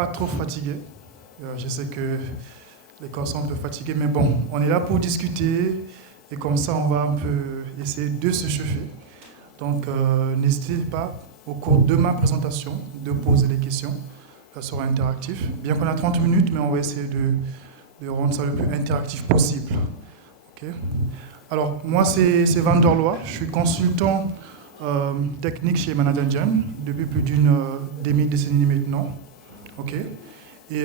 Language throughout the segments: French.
pas trop fatigué. Je sais que les corps sont un peu fatigués, mais bon, on est là pour discuter et comme ça, on va un peu essayer de se chauffer. Donc, n'hésitez pas, au cours de ma présentation, de poser des questions. Ça sera interactif. Bien qu'on a 30 minutes, mais on va essayer de rendre ça le plus interactif possible. Ok. Alors, moi, c'est Van der Loy. Je suis consultant technique chez Manadengen depuis plus d'une demi-décennie maintenant. Ok. Et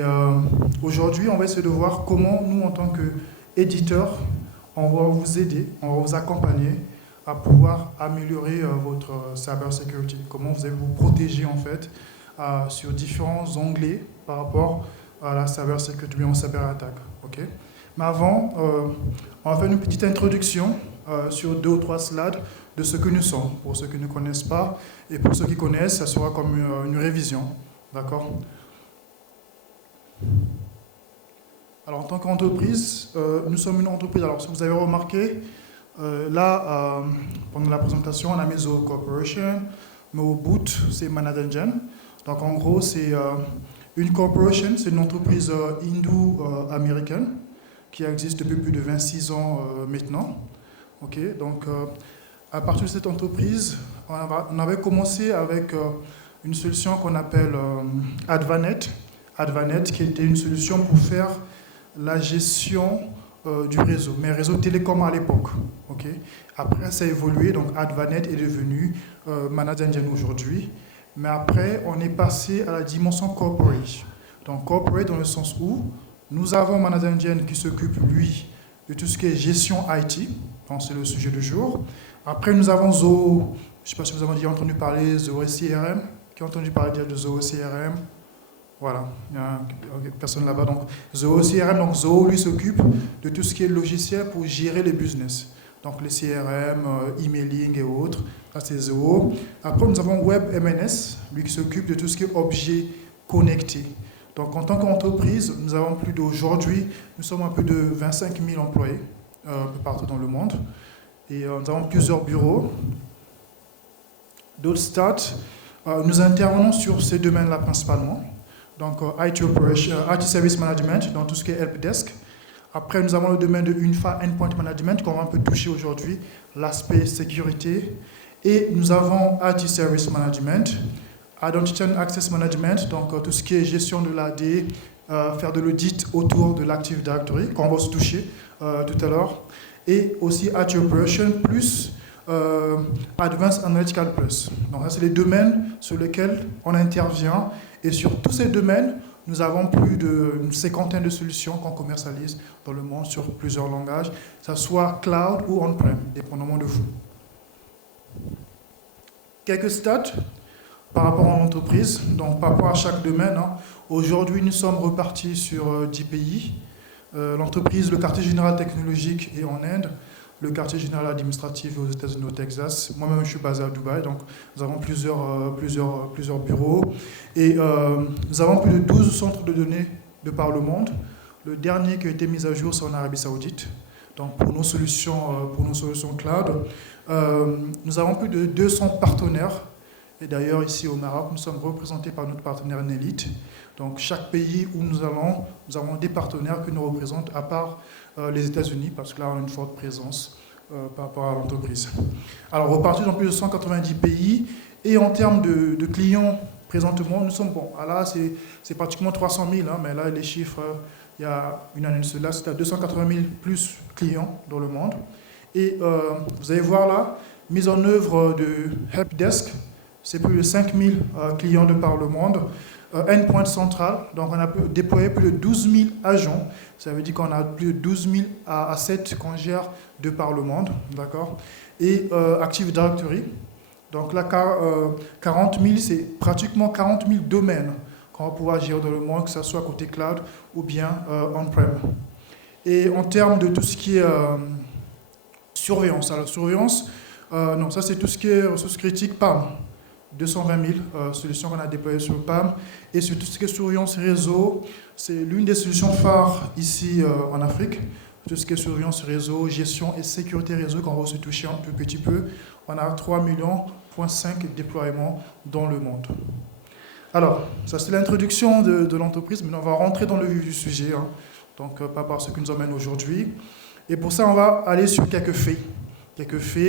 aujourd'hui, on va essayer de voir comment nous, en tant qu'éditeurs, on va vous aider, on va vous accompagner à pouvoir améliorer votre cyber security. Comment vous allez vous protéger en fait sur différents onglets par rapport à la cyber security, bien en cyber attaque. Ok. Mais avant, on va faire une petite introduction sur 2 ou 3 slides de ce que nous sommes. Pour ceux qui ne connaissent pas et pour ceux qui connaissent, ça sera comme une révision. D'accord. Alors, en tant qu'entreprise, nous sommes une entreprise. Alors, si vous avez remarqué, là, pendant la présentation, on a mis Zoho Corporation, mais au bout, c'est Manadengen. Donc, en gros, c'est une corporation, c'est une entreprise indo-américaine qui existe depuis plus de 26 ans maintenant. Okay, donc, à partir de cette entreprise, on avait commencé avec une solution qu'on appelle Advanet. Advanet, qui était une solution pour faire la gestion du réseau, mais réseau télécom à l'époque. Okay. Après, ça a évolué, donc Advanet est devenu Manadengen aujourd'hui. Mais après, on est passé à la dimension corporate. Donc corporate dans le sens où nous avons Manadengen qui s'occupe, lui, de tout ce qui est gestion IT. Donc c'est le sujet du jour. Après, nous avons Zoho, je ne sais pas si vous avez déjà entendu parler, Zoho CRM. Qui a entendu parler de Zoho CRM? Voilà, il y a personne là-bas. Donc, Zoho CRM, donc Zoho, lui, s'occupe de tout ce qui est logiciel pour gérer les business. Donc, les CRM, emailing et autres. Ça, c'est Zoho. Après, nous avons WebMNS, lui qui s'occupe de tout ce qui est objets connectés. Donc, en tant qu'entreprise, nous avons plus d'aujourd'hui, nous sommes un peu de 25 000 employés un peu partout dans le monde. Et nous avons plusieurs bureaux. D'autres stats, nous intervenons sur ces domaines-là principalement. Donc, IT Service Management, dans tout ce qui est helpdesk. Après, nous avons le domaine de UNFA Endpoint Management, qu'on va un peu toucher aujourd'hui, l'aspect sécurité. Et nous avons IT Service Management, Identity and Access Management, donc tout ce qui est gestion de l'AD, faire de l'audit autour de l'Active Directory, qu'on va se toucher tout à l'heure. Et aussi IT Operation plus Advanced Analytical Plus. Donc, ça, c'est les domaines sur lesquels on intervient. Et sur tous ces domaines, nous avons plus d'une cinquantaine de solutions qu'on commercialise dans le monde sur plusieurs langages, que ce soit cloud ou on-prem, dépendamment de vous. Quelques stats par rapport à l'entreprise, donc par rapport à chaque domaine. Aujourd'hui, nous sommes repartis sur 10 pays. L'entreprise, le quartier général technologique est en Inde. Le quartier général administratif aux États-Unis, au Texas. Moi-même, je suis basé à Dubaï, donc nous avons plusieurs bureaux. Et nous avons plus de 12 centres de données de par le monde. Le dernier qui a été mis à jour, c'est en Arabie Saoudite. Donc pour nos solutions cloud, nous avons plus de 200 partenaires. Et d'ailleurs, ici au Maroc, nous sommes représentés par notre partenaire Nelite. Donc chaque pays où nous allons, nous avons des partenaires qui nous représentent, à part les États-Unis, parce que là, on a une forte présence par rapport à l'entreprise. Alors, repartis dans plus de 190 pays, et en termes de clients, présentement, nous sommes, bon, là, c'est pratiquement 300 000, mais là, les chiffres, il y a une année de cela, c'était à 280 000 plus clients dans le monde. Et vous allez voir là, mise en œuvre de helpdesk, c'est plus de 5 000 clients de par le monde. Endpoint central, donc on a déployé plus de 12 000 agents, ça veut dire qu'on a plus de 12 000 assets qu'on gère de par le monde, d'accord. Et Active Directory, donc là 40 000, c'est pratiquement 40 000 domaines qu'on va pouvoir gérer dans le monde, que ce soit côté cloud ou bien on-prem. Et en termes de tout ce qui est surveillance, alors surveillance, non, ça c'est tout ce qui est ressources critiques PAM. 220 000 solutions qu'on a déployées sur PAM. Et sur tout ce qui est surveillance réseau, c'est l'une des solutions phares ici en Afrique. Tout ce qui est surveillance réseau, gestion et sécurité réseau, qu'on va se toucher un petit peu. On a 3,5 millions déploiements dans le monde. Alors, ça c'est l'introduction de l'entreprise, mais on va rentrer dans le vif du sujet, hein. Donc pas par ce qui nous emmène aujourd'hui. Et pour ça, on va aller sur quelques faits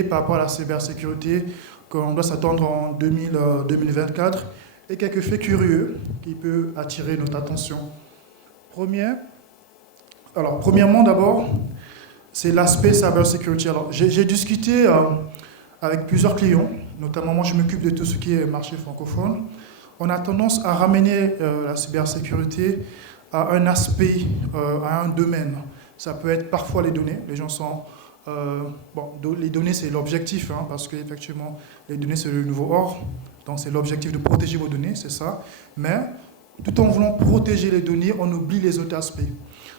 par rapport à la cybersécurité qu'on doit s'attendre en 2024, et quelques faits curieux qui peuvent attirer notre attention. Premièrement, d'abord, c'est l'aspect cybersecurity. Alors, j'ai discuté avec plusieurs clients, notamment moi je m'occupe de tout ce qui est marché francophone. On a tendance à ramener la cybersécurité à un aspect, à un domaine. Ça peut être parfois les données. Les gens sont... les données, c'est l'objectif, hein, parce qu'effectivement, les données, c'est le nouveau or. Donc, c'est l'objectif de protéger vos données, c'est ça. Mais, tout en voulant protéger les données, on oublie les autres aspects.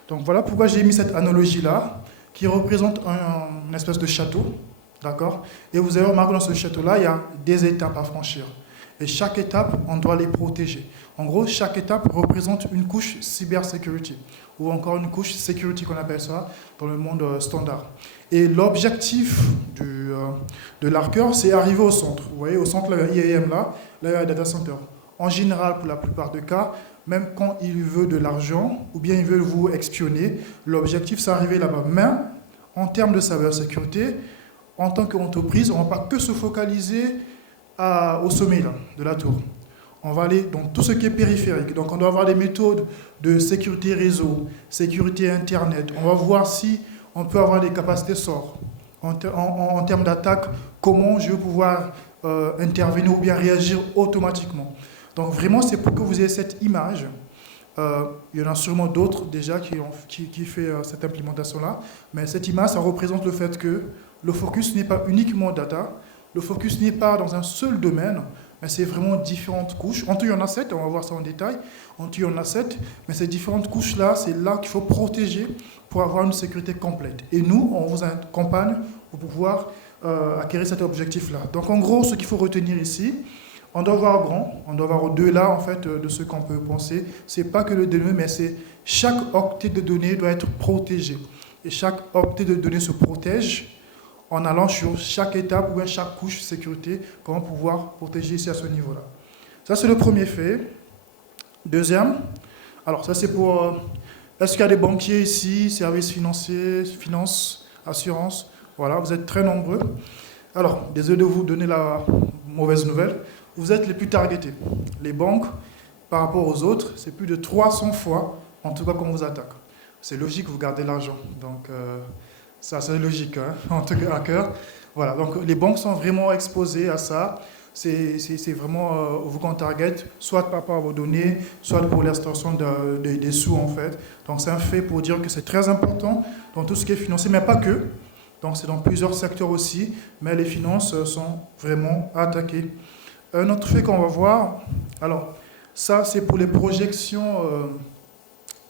Donc, voilà pourquoi j'ai mis cette analogie-là, qui représente une espèce de château, d'accord? Et vous avez remarqué dans ce château-là, il y a des étapes à franchir. Et chaque étape, on doit les protéger. En gros, chaque étape représente une couche cybersécurité, ou encore une couche security qu'on appelle ça dans le monde standard. Et l'objectif de l'arqueur, c'est arriver au centre. Vous voyez, au centre, là, il y a IAM là il y a data center. En général, pour la plupart des cas, même quand il veut de l'argent, ou bien il veut vous espionner, l'objectif, c'est arriver là-bas. Mais, en termes de cybersécurité, en tant qu'entreprise, on ne va pas que se focaliser au sommet là, de la tour. On va aller dans tout ce qui est périphérique. Donc, on doit avoir des méthodes de sécurité réseau, sécurité Internet. On va voir si on peut avoir des capacités SOR. En termes d'attaque, comment je vais pouvoir intervenir ou bien réagir automatiquement. Donc, vraiment, c'est pour que vous ayez cette image. Il y en a sûrement d'autres déjà qui font cette implémentation-là. Mais cette image, ça représente le fait que le focus n'est pas uniquement data. Le focus n'est pas dans un seul domaine, mais c'est vraiment différentes couches. En tout, il y en a 7, on va voir ça en détail. En tout, il y en a 7, mais ces différentes couches-là, c'est là qu'il faut protéger pour avoir une sécurité complète. Et nous, on vous accompagne pour pouvoir acquérir cet objectif-là. Donc, en gros, ce qu'il faut retenir ici, on doit voir grand, on doit voir au-delà en fait, de ce qu'on peut penser. Ce n'est pas que le données, mais c'est chaque octet de données doit être protégé. Et chaque octet de données se protège en allant sur chaque étape ou chaque couche de sécurité, comment pouvoir protéger ici à ce niveau-là. Ça, c'est le premier fait. Deuxième, alors ça, c'est pour... est-ce qu'il y a des banquiers ici, services financiers, finances, assurances? Voilà, vous êtes très nombreux. Alors, désolé de vous donner la mauvaise nouvelle. Vous êtes les plus targetés. Les banques, par rapport aux autres, c'est plus de 300 fois, en tout cas, qu'on vous attaque. C'est logique, vous gardez l'argent. Donc... ça, c'est logique, hein, en tout cas, à cœur. Voilà, donc les banques sont vraiment exposées à ça. C'est vraiment vous qu'on target, soit par rapport à vos données, soit pour l'extorsion des sous, en fait. Donc, c'est un fait pour dire que c'est très important dans tout ce qui est financier, mais pas que. Donc, c'est dans plusieurs secteurs aussi, mais les finances sont vraiment attaquées. Un autre fait qu'on va voir, alors, ça, c'est pour les projections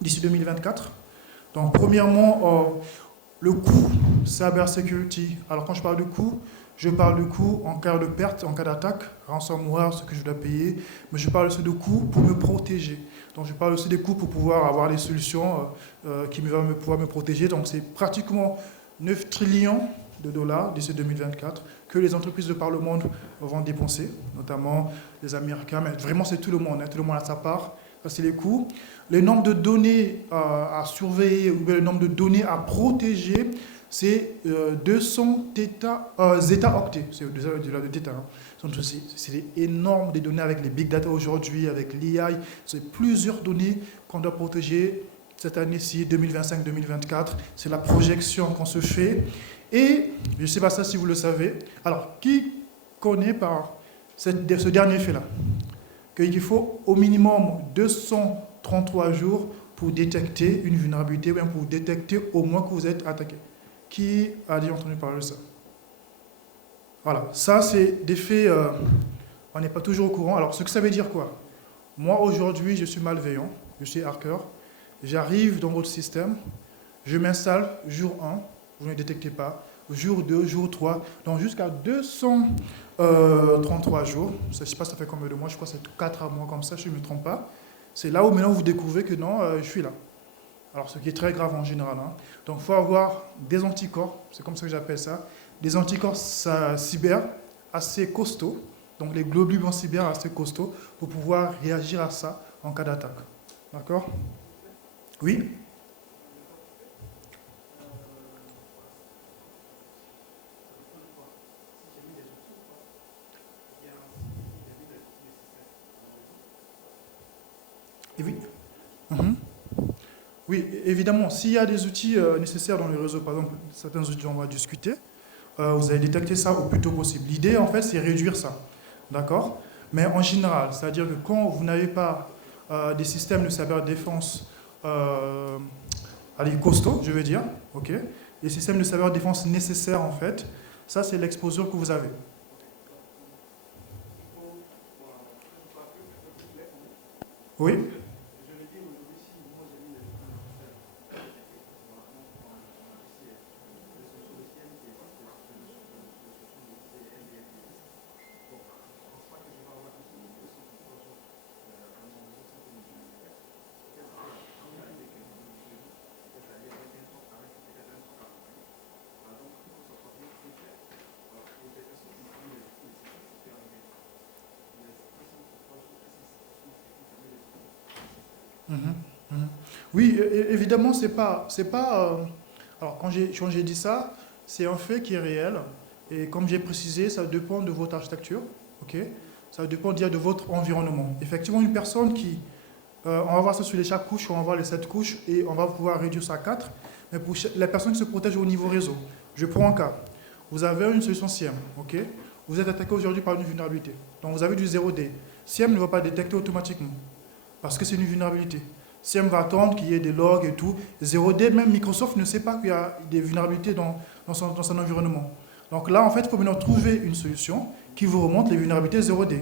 d'ici 2024. Donc, premièrement, le coût cybersecurity. Alors quand je parle de coût, je parle de coût en cas de perte, en cas d'attaque, ransomware, ce que je dois payer, mais je parle aussi de coûts pour me protéger. Donc je parle aussi des coûts pour pouvoir avoir les solutions qui vont pouvoir me protéger. Donc c'est pratiquement 9 trillions de dollars d'ici 2024 que les entreprises de par le monde vont dépenser, notamment les Américains, mais vraiment c'est tout le monde, hein, tout le monde a sa part. Ça, c'est les coûts. Le nombre de données à surveiller ou le nombre de données à protéger, c'est 200 zeta-octets. C'est au-delà de theta. Hein. C'est énorme des données avec les big data aujourd'hui, avec l'IA. C'est plusieurs données qu'on doit protéger cette année-ci, 2025-2024. C'est la projection qu'on se fait. Et, je ne sais pas ça si vous le savez, alors, qui connaît par ce dernier fait-là? Qu'il faut au minimum 233 jours pour détecter une vulnérabilité, ou bien pour détecter au moins que vous êtes attaqué. Qui a déjà entendu parler de ça? Voilà, ça c'est des faits, on n'est pas toujours au courant. Alors, ce que ça veut dire quoi? Moi, aujourd'hui, je suis malveillant, je suis hacker, j'arrive dans votre système, je m'installe, jour 1, vous ne détectez pas, jour 2, jour 3, donc jusqu'à 233 jours, je ne sais pas ça fait combien de mois, je crois que c'est 4 mois comme ça, je ne me trompe pas. C'est là où maintenant vous découvrez que non, je suis là. Alors ce qui est très grave en général. Hein. Donc il faut avoir des anticorps, c'est comme ça que j'appelle ça, des anticorps cyber assez costauds, Donc les globules vont cyber assez costauds pour pouvoir réagir à ça en cas d'attaque. D'accord? Oui? Oui. Mhm. Oui, évidemment, s'il y a des outils nécessaires dans le réseau, par exemple, certains outils dont on va discuter, vous allez détecter ça au plus tôt possible. L'idée, en fait, c'est réduire ça. D'accord? Mais en général, c'est-à-dire que quand vous n'avez pas des systèmes de cyberdéfense allez, costauds, je veux dire, ok, les systèmes de cyberdéfense nécessaires, en fait, ça, c'est l'exposure que vous avez. Oui? Mhm, mhm. Oui, évidemment, alors, quand j'ai dit ça, c'est un fait qui est réel. Et comme j'ai précisé, ça dépend de votre architecture, ok? Ça dépend dire, de votre environnement. Effectivement, une personne qui... on va voir ça sur les chaque couche, on va voir les 7 couches, et on va pouvoir réduire ça à 4. Mais pour la personne qui se protège au niveau réseau, je prends un cas. Vous avez une solution SIEM, ok? Vous êtes attaqué aujourd'hui par une vulnérabilité. Donc vous avez du 0D. SIEM ne va pas détecter automatiquement, parce que c'est une vulnérabilité. SIEM va attendre qu'il y ait des logs et tout. 0D, même Microsoft ne sait pas qu'il y a des vulnérabilités dans son environnement. Donc là, en fait, il faut maintenant trouver une solution qui vous remonte les vulnérabilités 0D.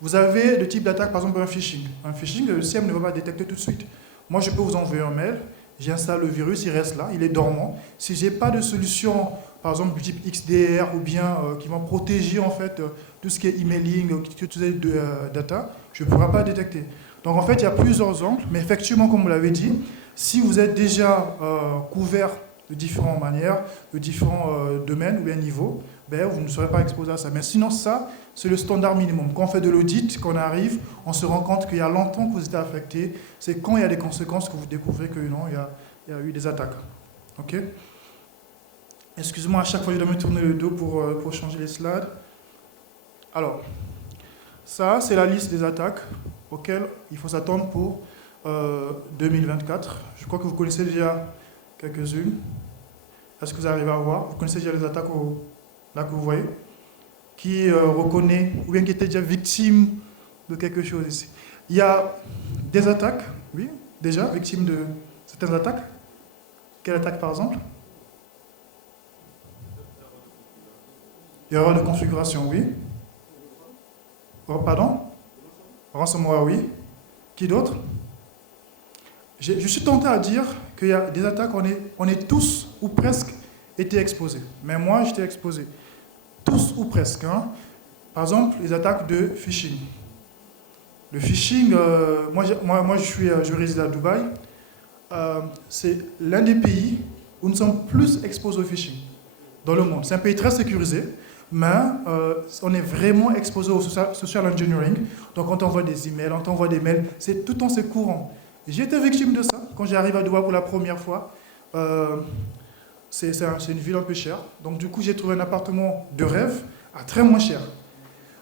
Vous avez le type d'attaque, par exemple, un phishing. Un phishing, le SIEM ne va pas détecter tout de suite. Moi, je peux vous envoyer un mail, j'installe le virus, il reste là, il est dormant. Si je n'ai pas de solution, par exemple, du type XDR ou bien qui va protéger, en fait, tout ce qui est emailing, tout ce qui est data, je ne pourrai pas détecter. Donc en fait, il y a plusieurs angles, mais effectivement, comme vous l'avez dit, si vous êtes déjà couvert de différentes manières, de différents domaines ou bien niveaux, ben, vous ne serez pas exposé à ça. Mais sinon, ça, c'est le standard minimum. Quand on fait de l'audit, quand on arrive, on se rend compte qu'il y a longtemps que vous êtes affecté. C'est quand il y a des conséquences que vous découvrez que non, il y a eu des attaques. Ok? Excusez-moi, à chaque fois, je dois me tourner le dos pour changer les slides. Alors, ça, c'est la liste des attaques auxquelles il faut s'attendre pour 2024. Je crois que vous connaissez déjà quelques-unes. Est-ce que vous arrivez à voir? Vous connaissez déjà les attaques là que vous voyez? Qui reconnaît ou bien qui était déjà victime de quelque chose ici. Il y a des attaques, oui, déjà victimes de certaines attaques. Quelle attaque par exemple? Erreur de configuration, oui. Oh, pardon? Ransomware, oui. Qui d'autre? Je suis tenté à dire qu'il y a des attaques, on est tous ou presque été exposés. Mais moi, j'étais exposé. Tous ou presque. Hein. Par exemple, les attaques de phishing. Le phishing, je réside à Dubaï. C'est l'un des pays où nous sommes plus exposés au phishing dans le monde. C'est un pays très sécurisé, mais on est vraiment exposé au social engineering. Donc, quand on envoie des emails, on t'envoie des mails, c'est tout le temps c'est courant. J'ai été victime de ça quand j'arrive à Dubaï pour la première fois. C'est une ville un peu chère. Donc, du coup, j'ai trouvé un appartement de rêve à très moins cher.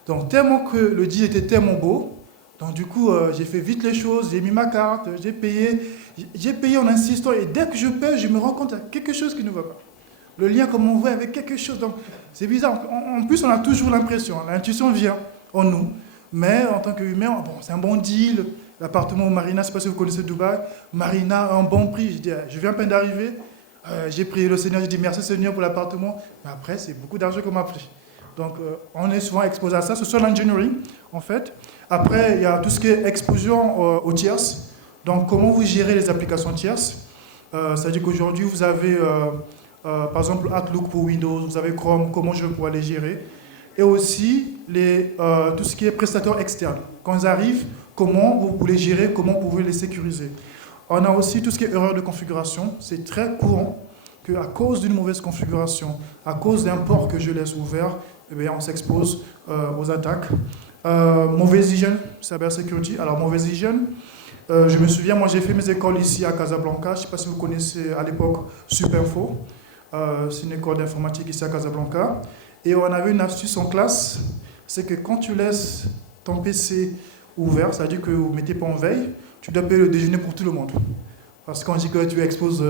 Donc, tellement que le deal était tellement beau, donc du coup, j'ai fait vite les choses, j'ai mis ma carte, j'ai payé en insistant, et dès que je paye, je me rends compte qu'il y a quelque chose qui ne va pas. Le lien qu'on m'envoie avec quelque chose, donc c'est bizarre. En plus, on a toujours l'impression, l'intuition vient en nous, mais en tant qu'humain, bon, c'est un bon deal. L'appartement au Marina, je ne sais pas si vous connaissez Dubaï, Marina, un bon prix. Je dis, je viens à peine d'arriver, j'ai prié le Seigneur, j'ai dit merci Seigneur pour l'appartement, mais après, c'est beaucoup d'argent qu'on m'a pris. Donc, on est souvent exposé à ça. Ce sont l'engineering, en fait. Après, il y a tout ce qui est exposition aux tierces. Donc, comment vous gérez les applications tierces? C'est-à-dire qu'aujourd'hui, vous avez, par exemple, Outlook pour Windows, vous avez Chrome, comment je pourrais les gérer? Et aussi, tout ce qui est prestataires externes. Quand ils arrivent, comment vous pouvez les gérer, comment vous pouvez les sécuriser? On a aussi tout ce qui est erreur de configuration. C'est très courant qu'à cause d'une mauvaise configuration, à cause d'un port que je laisse ouvert, eh bien, on s'expose aux attaques. Mauvaise hygiène, cyber security. Alors, mauvaise hygiène, je me souviens, moi j'ai fait mes écoles ici à Casablanca. Je ne sais pas si vous connaissez à l'époque Supinfo. C'est une école d'informatique ici à Casablanca. Et on avait une astuce en classe, c'est que quand tu laisses ton PC ouvert, c'est-à-dire que vous ne mettez pas en veille, tu dois payer le déjeuner pour tout le monde. Parce qu'on dit que tu exposes...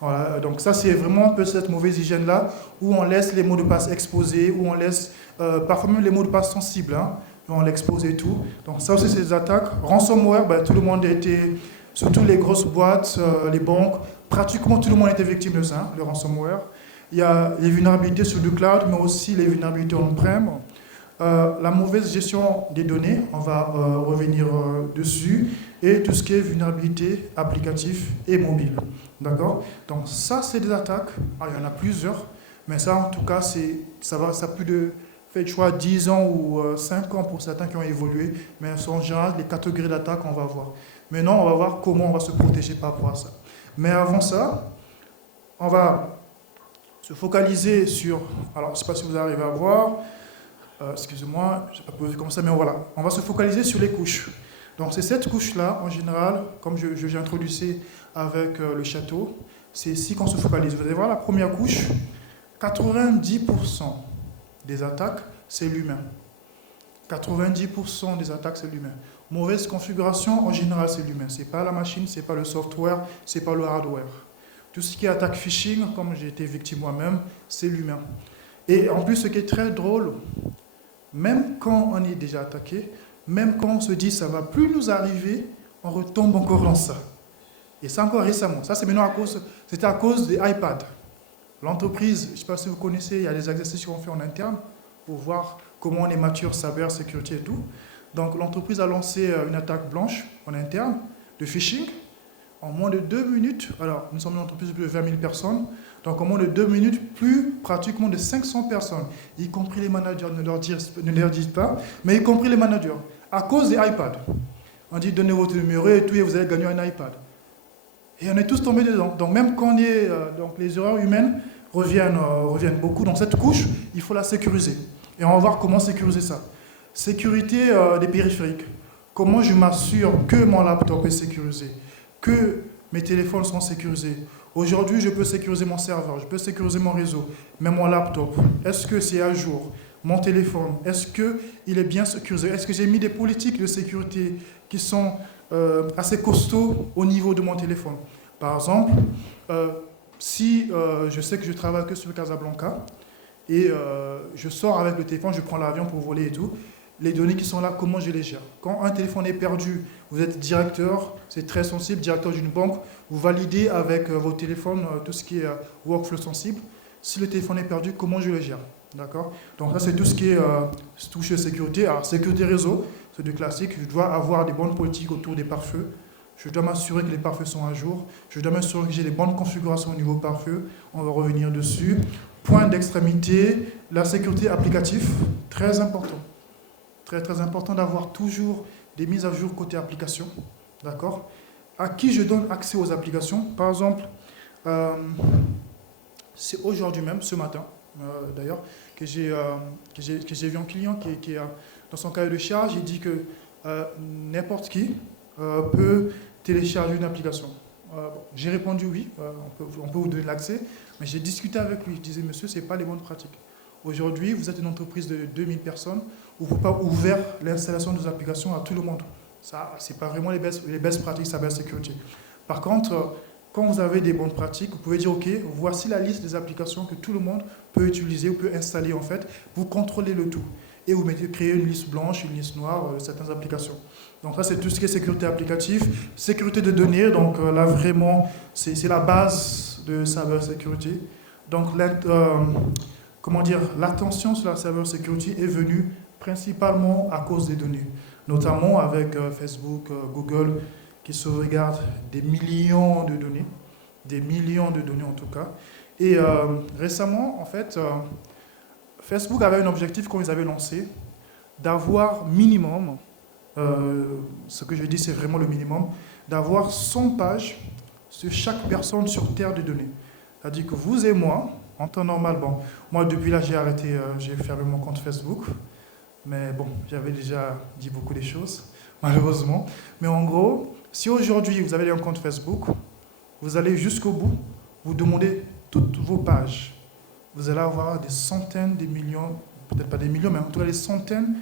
voilà. Donc ça, c'est vraiment un peu cette mauvaise hygiène-là, où on laisse les mots de passe exposés, où on laisse parfois même les mots de passe sensibles, hein, on l'expose et tout. Donc ça aussi, c'est des attaques. Ransomware, tout le monde a été... Surtout les grosses boîtes, les banques, pratiquement tout le monde était victime de ça, le ransomware. Il y a les vulnérabilités sur le cloud, mais aussi les vulnérabilités on-prem. La mauvaise gestion des données, on va revenir dessus, et tout ce qui est vulnérabilité applicative et mobile. D'accord? Donc ça, c'est des attaques. Alors, il y en a plusieurs, mais ça, en tout cas, ça a plus de, fait, je crois, 10 ans ou 5 ans pour certains qui ont évolué, mais en général, les catégories d'attaques, on va voir. Maintenant, on va voir comment on va se protéger par rapport à ça. Mais avant ça, on va se focaliser sur... Alors, je ne sais pas si vous arrivez à voir. Excusez-moi, je ne vais pas poser comme ça, mais voilà. On va se focaliser sur les couches. Donc, c'est cette couche-là, en général, comme j'ai introduit avec le château, c'est ici qu'on se focalise. Vous allez voir la première couche, 90% des attaques, c'est l'humain. 90% des attaques, c'est l'humain. Mauvaise configuration, en général, c'est l'humain. Ce n'est pas la machine, ce n'est pas le software, ce n'est pas le hardware. Tout ce qui est attaque phishing, comme j'ai été victime moi-même, c'est l'humain. Et en plus, ce qui est très drôle, même quand on est déjà attaqué, même quand on se dit ça ne va plus nous arriver, on retombe encore dans ça. Et ça encore récemment. Ça, c'est maintenant c'était à cause des iPads. L'entreprise, je ne sais pas si vous connaissez, il y a des exercices qu'on fait en interne pour voir comment on est mature, cyber, sécurité et tout. Donc l'entreprise a lancé une attaque blanche en interne de phishing. En moins de 2 minutes, alors nous sommes une entreprise de plus de 20 000 personnes, donc en moins de 2 minutes, plus pratiquement de 500 personnes, y compris les managers, ne leur dites pas, mais y compris les managers, à cause des iPads. On dit donnez votre numéro et tout, et vous allez gagner un iPad. Et on est tous tombés dedans. Donc même quand on est, donc les erreurs humaines reviennent beaucoup. Dans cette couche, il faut la sécuriser. Et on va voir comment sécuriser ça. Sécurité des périphériques. Comment je m'assure que mon laptop est sécurisé, que mes téléphones sont sécurisés. Aujourd'hui, je peux sécuriser mon serveur, je peux sécuriser mon réseau, mais mon laptop, est-ce que c'est à jour? Mon téléphone, est-ce qu'il est bien sécurisé? Est-ce que j'ai mis des politiques de sécurité qui sont assez costauds au niveau de mon téléphone? Par exemple, si je sais que je travaille que sur Casablanca et je sors avec le téléphone, je prends l'avion pour voler et tout, les données qui sont là, comment je les gère? Quand un téléphone est perdu, vous êtes directeur, c'est très sensible, directeur d'une banque, vous validez avec votre téléphone tout ce qui est workflow sensible. Si le téléphone est perdu, comment je le gère? D'accord? Donc ça, c'est tout ce qui est touché sécurité. Alors, sécurité réseau, c'est du classique. Je dois avoir des bonnes politiques autour des pare-feux. Je dois m'assurer que les pare-feux sont à jour. Je dois m'assurer que j'ai les bonnes configurations au niveau pare-feu. On va revenir dessus. Point d'extrémité, la sécurité applicative, très important. Très, très important d'avoir toujours des mises à jour côté application. D'accord? À qui je donne accès aux applications? Par exemple, c'est aujourd'hui même, ce matin, d'ailleurs, que j'ai vu un client qui est dans son cahier de charge, il dit que n'importe qui peut télécharger une application. J'ai répondu oui, on peut vous donner l'accès, mais j'ai discuté avec lui. Je disais, monsieur, ce n'est pas les bonnes pratiques. Aujourd'hui, vous êtes une entreprise de 2000 personnes, où vous ne pouvez pas ouvrir l'installation des applications à tout le monde. Ça, ce n'est pas vraiment les best pratiques cyber security. Par contre, quand vous avez des bonnes pratiques, vous pouvez dire, OK, voici la liste des applications que tout le monde peut utiliser ou peut installer en fait. Vous contrôlez le tout. Et vous créez une liste blanche, une liste noire de certaines applications. Donc ça, c'est tout ce qui est sécurité applicative. Sécurité de données, donc là vraiment, c'est la base de cyber security. Donc l'attention sur la cyber security est venue principalement à cause des données, notamment avec Facebook, Google, qui sauvegardent des millions de données en tout cas. Et récemment, en fait, Facebook avait un objectif quand ils avaient lancé, d'avoir minimum, ce que je dis c'est vraiment le minimum, d'avoir 100 pages sur chaque personne sur Terre de données. C'est-à-dire que vous et moi, En temps normal, bon, moi depuis là j'ai arrêté, j'ai fermé mon compte Facebook, mais bon, j'avais déjà dit beaucoup de choses, malheureusement. Mais en gros, si aujourd'hui vous avez un compte Facebook, vous allez jusqu'au bout, vous demandez toutes vos pages. Vous allez avoir des centaines, des millions, peut-être pas des millions, mais en tout cas des centaines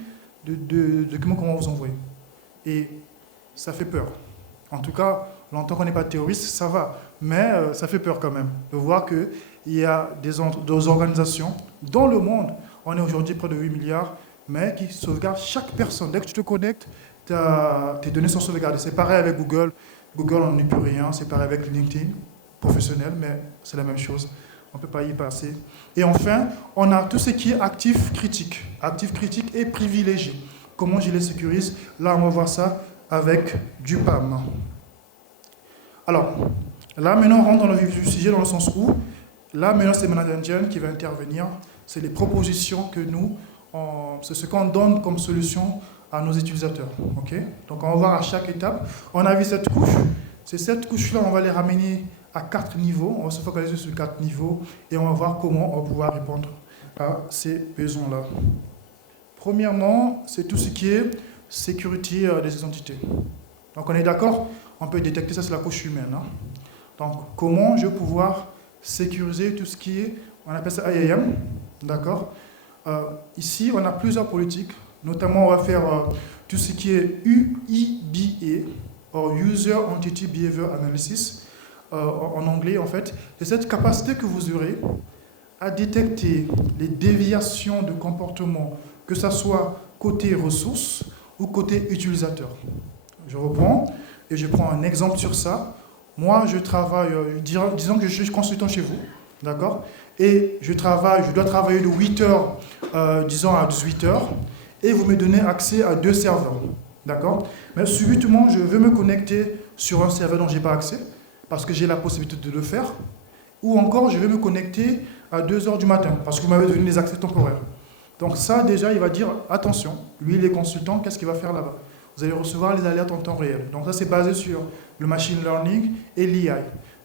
de documents qu'on va vous envoyer. Et ça fait peur. En tout cas, longtemps qu'on n'est pas terroriste, ça va. Mais ça fait peur quand même de voir qu'il y a des organisations dans le monde, on est aujourd'hui près de 8 milliards, mais qui sauvegardent chaque personne. Dès que tu te connectes, tes données sont sauvegardées. C'est pareil avec Google. Google, on n'est plus rien. C'est pareil avec LinkedIn, professionnel, mais c'est la même chose. On ne peut pas y passer. Et enfin, on a tout ce qui est actif critique. Actif critique et privilégié. Comment je les sécurise? Là, on va voir ça avec du PAM. Alors, là, maintenant, on rentre dans le vif du sujet dans le sens où, là, maintenant, c'est Management qui va intervenir. C'est les propositions que nous, c'est ce qu'on donne comme solution à nos utilisateurs. Okay? Donc, on va voir à chaque étape. On a vu cette couche. C'est cette couche-là, on va les ramener à 4 niveaux. On va se focaliser sur 4 niveaux et on va voir comment on va pouvoir répondre à ces besoins-là. Premièrement, c'est tout ce qui est sécurité des identités. Donc, on est d'accord? On peut détecter ça, c'est la couche humaine. Hein. Donc, comment je vais pouvoir sécuriser tout ce qui est, on appelle ça IAM, d'accord? Ici, on a plusieurs politiques, notamment on va faire tout ce qui est UEBA, ou User Entity Behavior Analysis, en anglais en fait. C'est cette capacité que vous aurez à détecter les déviations de comportement, que ce soit côté ressources ou côté utilisateur. Je reprends. Et je prends un exemple sur ça. Moi, je travaille, disons que je suis consultant chez vous, d'accord? Et je dois travailler de 8h, disons à 18h, et vous me donnez accès à 2 serveurs, d'accord? Mais subitement, je veux me connecter sur un serveur dont je n'ai pas accès, parce que j'ai la possibilité de le faire, ou encore je vais me connecter à 2h du matin, parce que vous m'avez donné des accès temporaires. Donc ça, déjà, il va dire, attention, lui, il est consultant, qu'est-ce qu'il va faire là-bas? Vous allez recevoir les alertes en temps réel. Donc ça, c'est basé sur le machine learning et l'IA.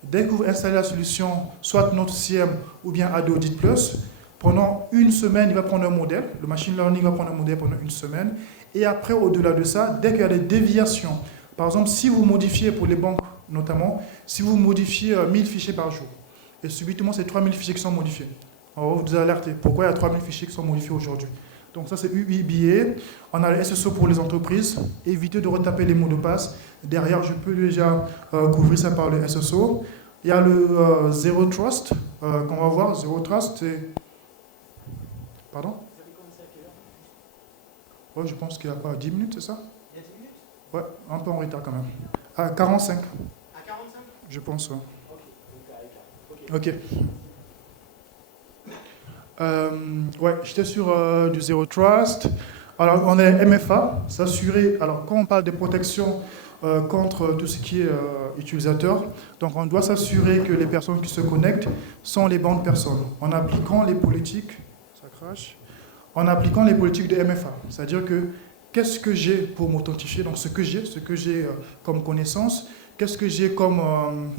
Dès que vous installez la solution, soit notre CM ou bien Ado Audit Plus, pendant une semaine, il va prendre un modèle. Le machine learning va prendre un modèle pendant une semaine. Et après, au-delà de ça, dès qu'il y a des déviations, par exemple, si vous modifiez pour les banques notamment, si vous modifiez 1000 fichiers par jour, et subitement, c'est 3000 fichiers qui sont modifiés. On va vous alerter. Pourquoi il y a 3000 fichiers qui sont modifiés aujourd'hui? Donc ça, c'est UEBA. On a le SSO pour les entreprises. Évitez de retaper les mots de passe. Derrière, je peux déjà couvrir ça par le SSO. Il y a le Zero Trust qu'on va voir. Zero Trust, c'est... Pardon? Ouais, je pense qu'il y a pas 10 minutes, c'est ça? Il y a 10 minutes? Ouais, un peu en retard quand même. À 45. À 45? Je pense, ouais. Ok. Ouais, j'étais sur du Zero Trust. Alors, on est MFA, s'assurer. Alors, quand on parle de protection contre tout ce qui est utilisateur, donc on doit s'assurer que les personnes qui se connectent sont les bonnes personnes en appliquant les politiques. Ça crache. En appliquant les politiques de MFA. C'est-à-dire que qu'est-ce que j'ai pour m'authentifier? Donc, ce que j'ai comme connaissance. Qu'est-ce que j'ai comme...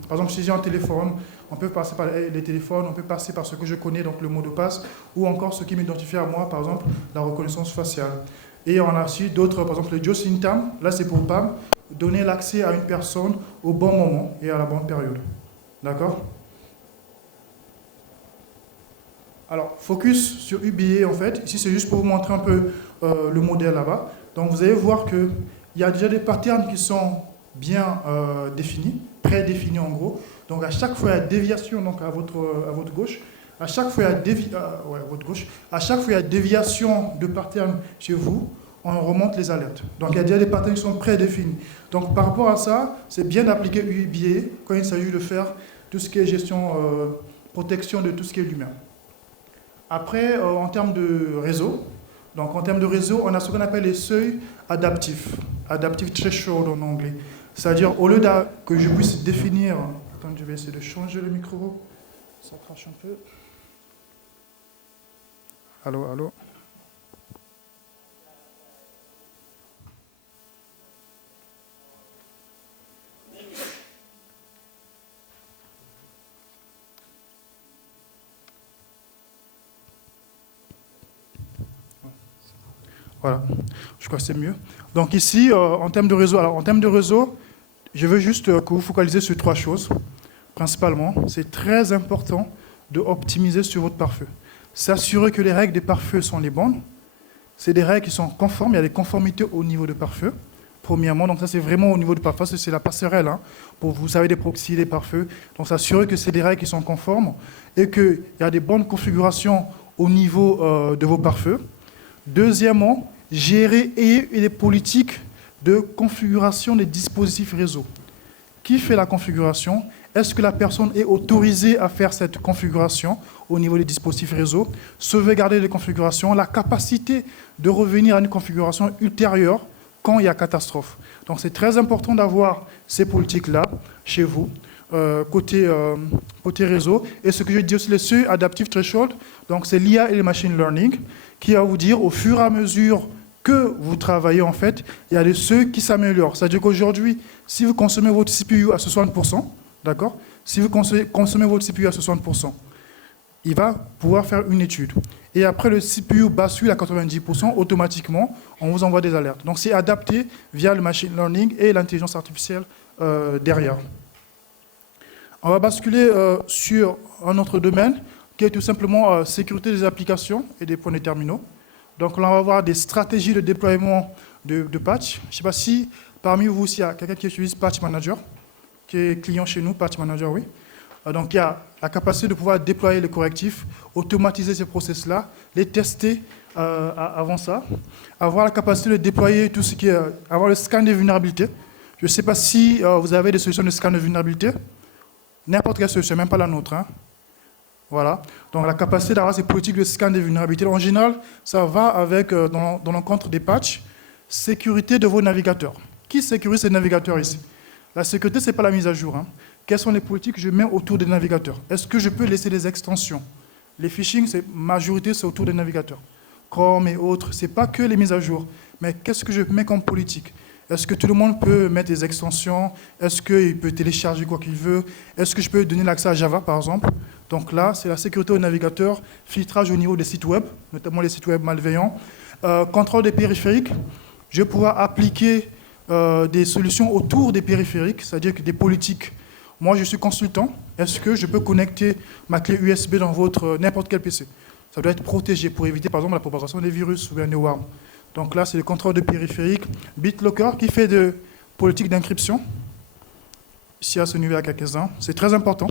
par exemple, si j'ai un téléphone, on peut passer par les téléphones, on peut passer par ce que je connais, donc le mot de passe, ou encore ce qui m'identifie à moi, par exemple, la reconnaissance faciale. Et on a aussi d'autres, par exemple, le JOSINTAM, là c'est pour PAM, donner l'accès à une personne au bon moment et à la bonne période. D'accord? Alors, focus sur UBA, en fait. Ici, c'est juste pour vous montrer un peu le modèle là-bas. Donc, vous allez voir qu'il y a déjà des patterns qui sont bien définis, prédéfinis en gros. Donc, à chaque fois, il y a déviation donc, à votre gauche. À chaque fois, à chaque fois, il y a déviation de pattern chez vous, on remonte les alertes. Donc, il y a déjà des patterns qui sont prédéfinis. Donc, par rapport à ça, c'est bien d'appliquer UBA quand il s'agit de faire tout ce qui est gestion, protection de tout ce qui est l'humain. Après, en termes de réseau, donc en termes de réseau, on a ce qu'on appelle les seuils adaptifs, adaptive threshold en anglais. C'est-à-dire, au lieu que je puisse définir... Attends, je vais essayer de changer le micro. Ça crache un peu. Allô, allô. Voilà, je crois que c'est mieux. Donc ici, en termes de réseau, je veux juste que vous focalisez sur 3 choses. Principalement, c'est très important d'optimiser sur votre pare-feu. S'assurer que les règles des pare-feux sont les bonnes. C'est des règles qui sont conformes, il y a des conformités au niveau de pare-feu. Premièrement, donc ça c'est vraiment au niveau du pare-feu, c'est la passerelle, hein, pour vous savez des proxys, des pare-feux. Donc s'assurer que c'est des règles qui sont conformes et qu'il y a des bonnes configurations au niveau de vos pare-feux. Deuxièmement, gérer les politiques de configuration des dispositifs réseau. Qui fait la configuration? Est-ce que la personne est autorisée à faire cette configuration au niveau des dispositifs réseau? Sauvegarder les configurations, la capacité de revenir à une configuration ultérieure quand il y a catastrophe. Donc c'est très important d'avoir ces politiques-là chez vous, côté réseau. Et ce que je dis aussi, le seuil adaptive threshold, donc c'est l'IA et le machine learning, qui va vous dire au fur et à mesure que vous travaillez, en fait, il y a des seuils qui s'améliorent. C'est-à-dire qu'aujourd'hui, si vous consommez votre CPU à 60%, d'accord? Si vous consommez votre CPU à 60%, il va pouvoir faire une étude. Et après, le CPU bascule à 90%, automatiquement, on vous envoie des alertes. Donc, c'est adapté via le machine learning et l'intelligence artificielle derrière. On va basculer sur un autre domaine, qui est tout simplement sécurité des applications et des points de terminaux. Donc, là, on va voir des stratégies de déploiement de patch. Je ne sais pas si, parmi vous, s'il y a quelqu'un qui utilise Patch Manager, qui est client chez nous, Patch Manager, oui. Donc, il y a la capacité de pouvoir déployer les correctifs, automatiser ces process-là, les tester avant ça, avoir la capacité de déployer tout ce qui est... avoir le scan des vulnérabilités. Je ne sais pas si vous avez des solutions de scan de vulnérabilité. N'importe quelle solution, même pas la nôtre. Hein. Voilà. Donc, la capacité d'avoir ces politiques de scan des vulnérabilités. En général, ça va avec, dans l'encontre des patchs, sécurité de vos navigateurs. Qui sécurise ces navigateurs ici? La sécurité, ce n'est pas la mise à jour. Hein. Quelles sont les politiques que je mets autour des navigateurs? Est-ce que je peux laisser des extensions? Les phishing, majorité, c'est autour des navigateurs. Chrome et autres, ce n'est pas que les mises à jour. Mais qu'est-ce que je mets comme politique? Est-ce que tout le monde peut mettre des extensions? Est-ce qu'il peut télécharger quoi qu'il veut? Est-ce que je peux donner l'accès à Java, par exemple? Donc là, c'est la sécurité au navigateur, filtrage au niveau des sites web, notamment les sites web malveillants, contrôle des périphériques. Je vais pouvoir appliquer des solutions autour des périphériques, c'est-à-dire que des politiques. Moi, je suis consultant. Est-ce que je peux connecter ma clé USB dans votre n'importe quel PC? Ça doit être protégé pour éviter, par exemple, la propagation des virus ou bien des worms. Donc là, c'est le contrôle de périphérique. BitLocker qui fait de politique d'encryption. Ici, à ce niveau, à quelques-uns. C'est très important,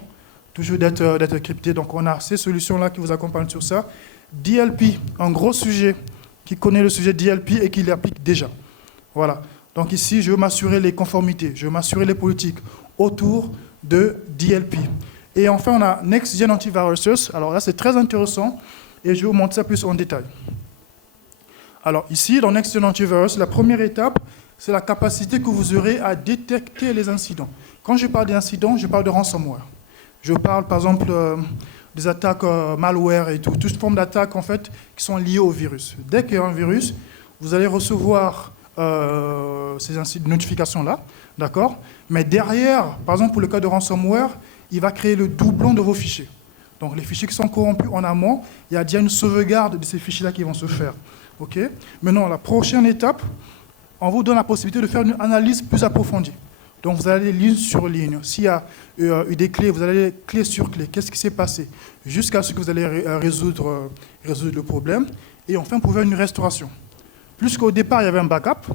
toujours d'être crypté. Donc on a ces solutions-là qui vous accompagnent sur ça. DLP, un gros sujet, qui connaît le sujet DLP et qui l'applique déjà. Voilà. Donc ici, je veux m'assurer les conformités, je veux m'assurer les politiques autour de DLP. Et enfin, on a Next Gen Antiviruses. Alors là, c'est très intéressant et je vais vous montrer ça plus en détail. Alors ici, dans Next Gen Antivirus, la première étape, c'est la capacité que vous aurez à détecter les incidents. Quand je parle d'incidents, je parle de ransomware. Je parle, par exemple, des attaques malware et tout, toute forme d'attaques, en fait, qui sont liées au virus. Dès qu'il y a un virus, vous allez recevoir ces notifications-là, d'accord? Mais derrière, par exemple, pour le cas de ransomware, il va créer le doublon de vos fichiers. Donc, les fichiers qui sont corrompus en amont, il y a déjà une sauvegarde de ces fichiers-là qui vont se faire. Okay? Maintenant, la prochaine étape, on vous donne la possibilité de faire une analyse plus approfondie. Donc, vous allez ligne sur ligne. S'il y a eu des clés, vous allez clé sur clé. Qu'est-ce qui s'est passé? Jusqu'à ce que vous allez résoudre le problème. Et enfin, vous pouvez faire une restauration. Plus qu'au départ, il y avait un backup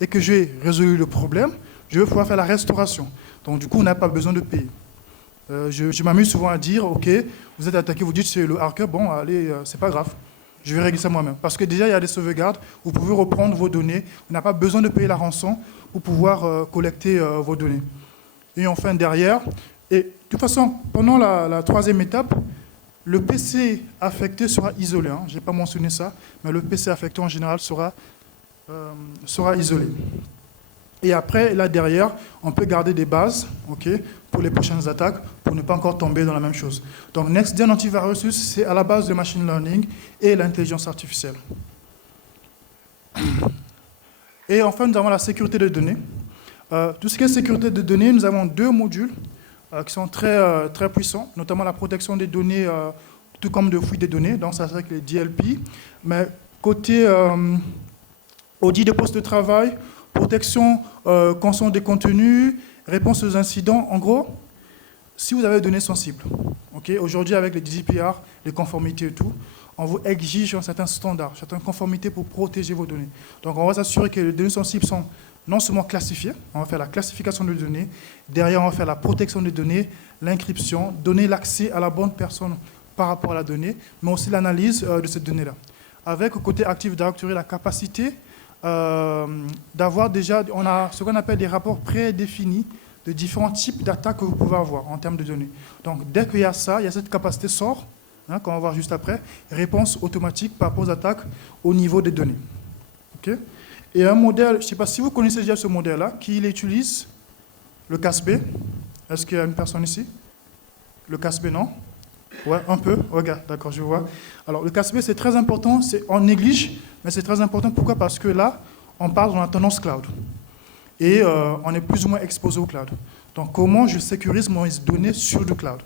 et que j'ai résolu le problème, je vais pouvoir faire la restauration. Donc, du coup, on n'a pas besoin de payer. Je m'amuse souvent à dire, OK, vous êtes attaqué, vous dites, c'est le hacker, bon, allez, c'est pas grave. Je vais régler ça moi-même. Parce que déjà, il y a des sauvegardes, vous pouvez reprendre vos données. On n'a pas besoin de payer la rançon pour pouvoir collecter vos données. Et enfin, derrière, et de toute façon, pendant la troisième étape, le PC affecté sera isolé. Hein. Je n'ai pas mentionné ça, mais le PC affecté en général sera isolé. Et après, là derrière, on peut garder des bases, okay, pour les prochaines attaques, pour ne pas encore tomber dans la même chose. Donc, Next Gen Antivirus, c'est à la base du machine learning et l'intelligence artificielle. Et enfin, nous avons la sécurité des données. Tout ce qui est sécurité des données, nous avons 2 modules qui sont très, très puissants, notamment la protection des données, tout comme de fuite des données, donc ça c'est avec les DLP. Mais côté audit de poste de travail, protection consciente des contenus, réponse aux incidents. En gros, si vous avez des données sensibles, okay, aujourd'hui avec les GDPR, les conformités et tout, on vous exige un certain standard, certaines conformités pour protéger vos données. Donc on va s'assurer que les données sensibles sont non seulement classifiées, on va faire la classification des données, derrière on va faire la protection des données, l'encryption, donner l'accès à la bonne personne par rapport à la donnée, mais aussi l'analyse de cette donnée-là. Avec au côté Active Directory la capacité d'avoir déjà, on a ce qu'on appelle des rapports prédéfinis de différents types d'attaques que vous pouvez avoir en termes de données. Donc dès qu'il y a ça, il y a cette capacité SOR, qu'on va voir juste après, réponse automatique par rapport aux attaques au niveau des données. Okay. Et un modèle, je ne sais pas si vous connaissez déjà ce modèle-là, qui l'utilise, le CASB. Est-ce qu'il y a une personne ici? Le CASB, non? Ouais, un peu. Regarde, d'accord, je vois. Alors, le CASB, c'est très important. On néglige, mais c'est très important. Pourquoi? Parce que là, on parle dans la tendance cloud. Et on est plus ou moins exposé au cloud. Donc, comment je sécurise mes données sur du cloud?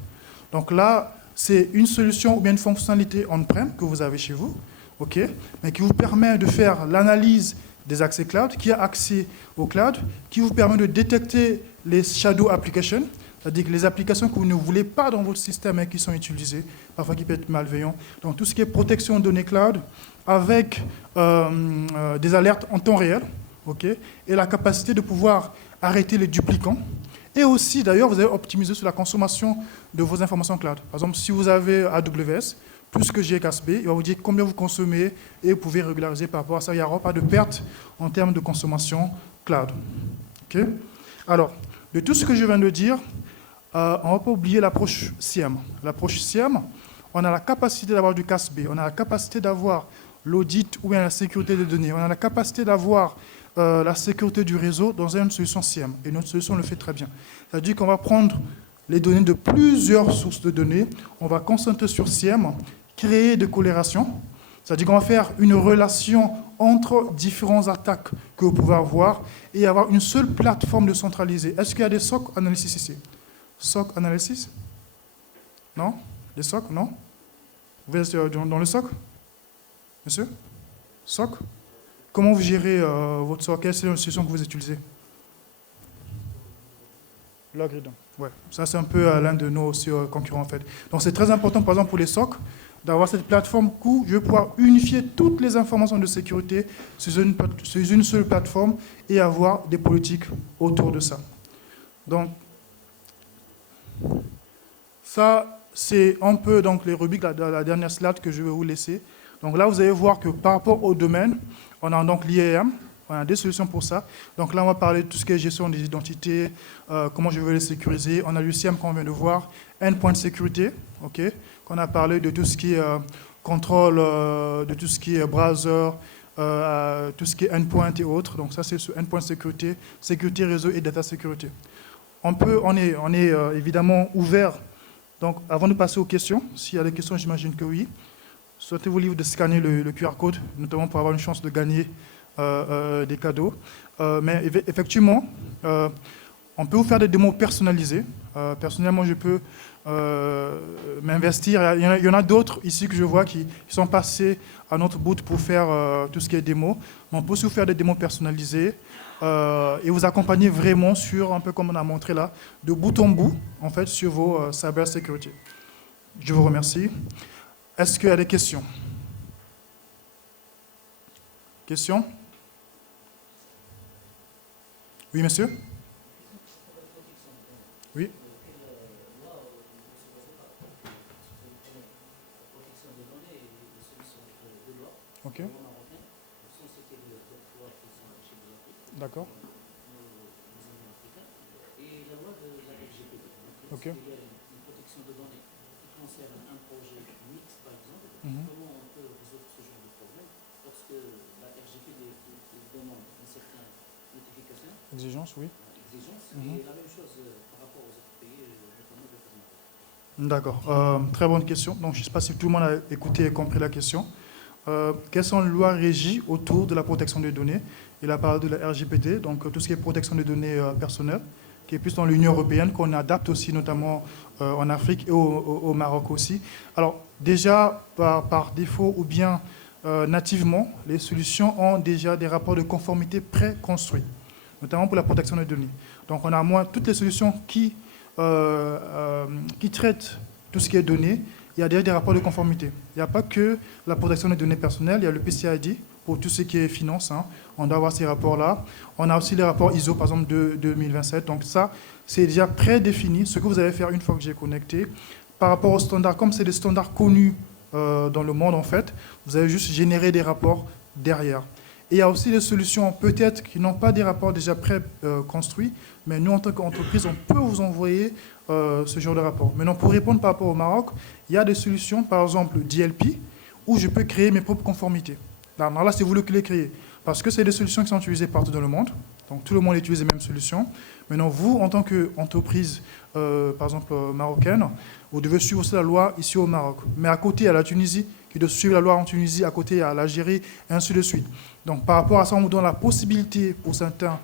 Donc là, c'est une solution ou bien une fonctionnalité on-prem que vous avez chez vous, okay, mais qui vous permet de faire l'analyse des accès cloud, qui a accès au cloud, qui vous permet de détecter les shadow applications, c'est-à-dire les applications que vous ne voulez pas dans votre système et qui sont utilisées, parfois qui peuvent être malveillants. Donc tout ce qui est protection de données cloud, avec des alertes en temps réel, okay, et la capacité de pouvoir arrêter les duplicants. Et aussi, d'ailleurs, vous avez optimisé sur la consommation de vos informations cloud. Par exemple, si vous avez AWS, plus que GKSB, il va vous dire combien vous consommez et vous pouvez régulariser par rapport à ça. Il n'y aura pas de perte en termes de consommation cloud. Okay. Alors, de tout ce que je viens de dire, on ne va pas oublier l'approche SIEM. L'approche SIEM, on a la capacité d'avoir du CASB, on a la capacité d'avoir l'audit ou bien la sécurité des données, on a la capacité d'avoir la sécurité du réseau dans une solution SIEM. Et notre solution le fait très bien. C'est-à-dire qu'on va prendre les données de plusieurs sources de données, on va concentrer sur SIEM, créer des corrélations, c'est-à-dire qu'on va faire une relation entre différentes attaques que vous pouvez avoir et avoir une seule plateforme de centralisée. Est-ce qu'il y a des SOC analysis ici? SOC analysis? Non? Des SOC? Non? Vous êtes dans le SOC? Monsieur? SOC? Comment vous gérez votre SOC? Quelle est la solution que vous utilisez? Logreader. Ouais, ça c'est un peu l'un de nos concurrents en fait. Donc c'est très important par exemple pour les SOC d'avoir cette plateforme où je vais pouvoir unifier toutes les informations de sécurité sur une seule plateforme et avoir des politiques autour de ça. Donc ça c'est un peu donc les rubriques de la dernière slide que je vais vous laisser. Donc là vous allez voir que par rapport au domaine, on a donc l'IAM. On a des solutions pour ça. Donc là, on va parler de tout ce qui est gestion des identités, comment je vais les sécuriser. On a l'UCM qu'on vient de voir, endpoint de sécurité, okay, qu'on a parlé de tout ce qui est contrôle, de tout ce qui est browser, tout ce qui est endpoint et autres. Donc ça, c'est sur endpoint de sécurité, sécurité réseau et data sécurité. On est évidemment ouvert. Donc avant de passer aux questions, s'il y a des questions, j'imagine que oui. Souhaitez-vous libre de scanner le QR code, notamment pour avoir une chance de gagner des cadeaux. Mais effectivement, on peut vous faire des démos personnalisées. Personnellement, je peux m'investir. Il y en a d'autres ici que je vois qui sont passés à notre bout pour faire tout ce qui est démo. Mais on peut aussi vous faire des démos personnalisées et vous accompagner vraiment sur, un peu comme on a montré là, de bout en bout, en fait, sur vos cyber security. Je vous remercie. Est-ce qu'il y a des questions? Questions? Oui, monsieur? Oui. Ok. D'accord. Ok. Comment on peut résoudre ce genre de problème lorsque la RGPD demande une certaine notification? Exigence, oui. Exigence, et la même chose par rapport aux autres pays, notamment le Canada. D'accord. Très bonne question. Donc, je ne sais pas si tout le monde a écouté et compris la question. Quelles sont les lois régies autour de la protection des données? Il a parlé de la RGPD, donc tout ce qui est protection des données personnelles, qui est plus dans l'Union européenne, qu'on adapte aussi notamment en Afrique et au Maroc aussi. Alors déjà, par défaut ou bien nativement, les solutions ont déjà des rapports de conformité pré-construits, notamment pour la protection des données. Donc, on a moins toutes les solutions qui traitent tout ce qui est données. Il y a déjà des rapports de conformité. Il n'y a pas que la protection des données personnelles, il y a le PCI-D pour tout ce qui est finance. Hein. On doit avoir ces rapports-là. On a aussi les rapports ISO, par exemple, de 2027. Donc ça, c'est déjà prédéfini, ce que vous allez faire une fois que j'ai connecté. Par rapport aux standards, comme c'est des standards connus dans le monde, en fait, vous allez juste générer des rapports derrière. Et il y a aussi des solutions, peut-être, qui n'ont pas des rapports déjà pré-construits, mais nous, en tant qu'entreprise, on peut vous envoyer ce genre de rapport. Maintenant, pour répondre par rapport au Maroc, il y a des solutions, par exemple DLP, où je peux créer mes propres conformités. Alors là, c'est vous qui les créez, parce que c'est des solutions qui sont utilisées partout dans le monde. Donc, tout le monde utilise les mêmes solutions. Maintenant, vous, en tant qu'entreprise, par exemple, marocaine, vous devez suivre aussi la loi ici au Maroc. Mais à côté, il y a la Tunisie, qui doit suivre la loi en Tunisie, à côté, il y a l'Algérie, et ainsi de suite. Donc, par rapport à ça, on vous donne la possibilité, pour certaines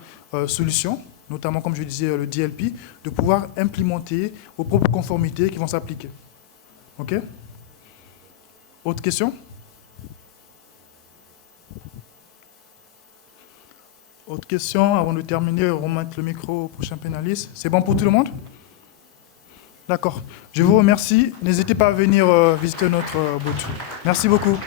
solutions, notamment, comme je disais, le DLP, de pouvoir implémenter vos propres conformités qui vont s'appliquer. OK? Autre question? Autre question, avant de terminer, remettre le micro au prochain pénaliste. C'est bon pour tout le monde? D'accord. Je vous remercie. N'hésitez pas à venir visiter notre booth. Merci beaucoup.